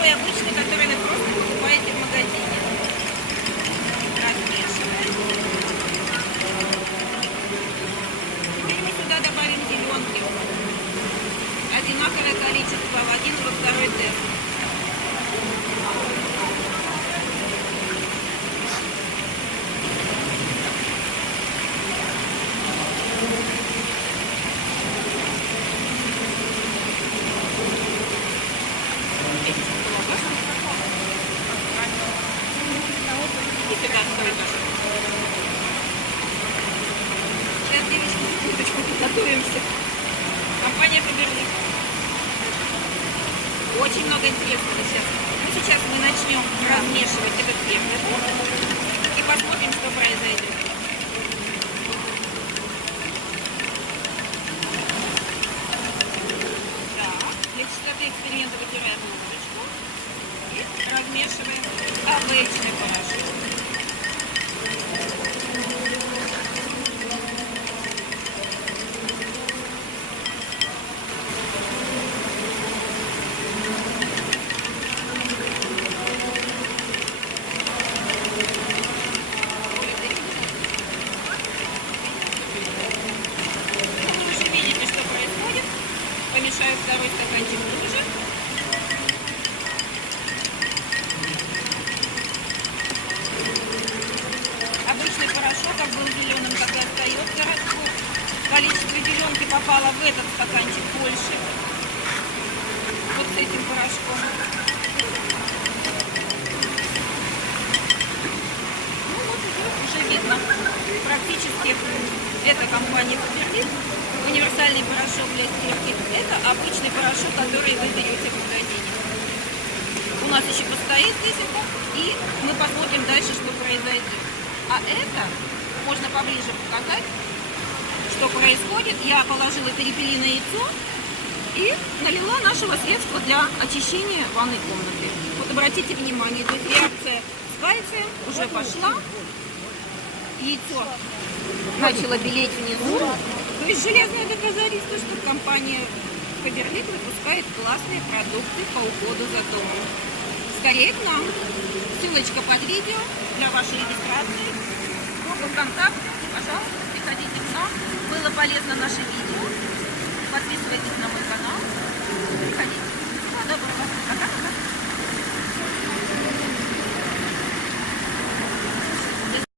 второй обычный, который вы просто покупаете в магазине. Размешиваем. Теперь мы сюда добавим зеленки. Одинаковое количество в один и во второй тест. И сюда столько же. Сейчас, девочки, секундочку, подготовимся. Компания Фаберлик. Очень много интересного сейчас. Ну, сейчас мы начнем размешивать этот первый блок и посмотрим, что произойдет. Так, для чистоты эксперимента вытираем ложечку и размешиваем обычный порошок. Помешаю второй стаканчик тоже. Обычный порошок, как был зеленым, так и остается расход. Количество зеленки попало в этот стаканчик больше. Вот с этим порошком. Ну вот уже видно. Практически это компания Фаберлик. Универсальный порошок для стирки. Это обычный порошок, который вы берете в магазине. У нас еще постоит несколько, и мы посмотрим дальше, что произойдет. А это можно поближе показать, что происходит. Я положила перепелиное яйцо и налила нашего средства для очищения ванной комнаты. Вот обратите внимание, здесь реакция с кальцием уже пошла. Яйцо начало белеть внизу. То есть железное доказательство, что компания Фаберлик выпускает классные продукты по уходу за домом. Скорее к нам. Ссылочка под видео для вашей регистрации. Группа ВКонтакте. Пожалуйста, приходите к нам. Было полезно наше видео. Подписывайтесь на